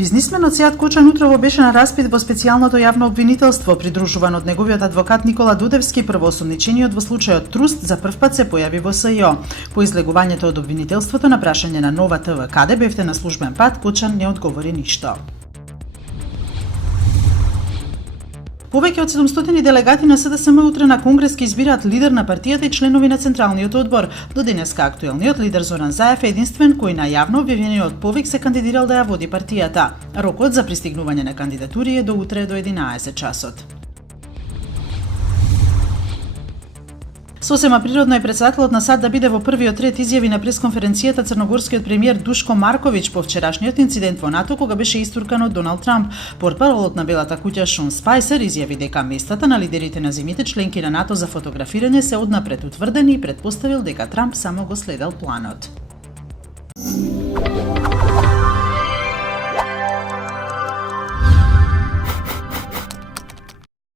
Бизнисменот Сејат Кочан утрово беше на распит во специјалното јавно обвинителство, придружуван од неговиот адвокат Никола Дудевски. Првоосумничениот во случајот Труст за прв пат се појави во СЈО. По излегувањето од обвинителството на прашање на Нова ТВ каде бевте на службен пат, Кочан не одговори ништо. Повеќе од 700 делегати на СДСМ утре на Конгрес ќе избираат лидер на партијата и членови на Централниот одбор. До денеска актуелниот лидер Зоран Заев е единствен кој на јавно објавениот повик се кандидирал да ја води партијата. Рокот за пристигнување на кандидатури е до утре до 11 часот. Сосема природно е претседателот на САД да биде во првиот ред, изјави на пресконференцијата црногорскиот премиер Душко Марковиќ по вчерашниот инцидент во НАТО кога беше истуркан од Доналд Трамп. Портпаролот на Белата куќа Шон Спајсер изјави дека местата на лидерите на земјите членки на НАТО за фотографирање се однапред утврдени и претпоставил дека Трамп само го следел планот.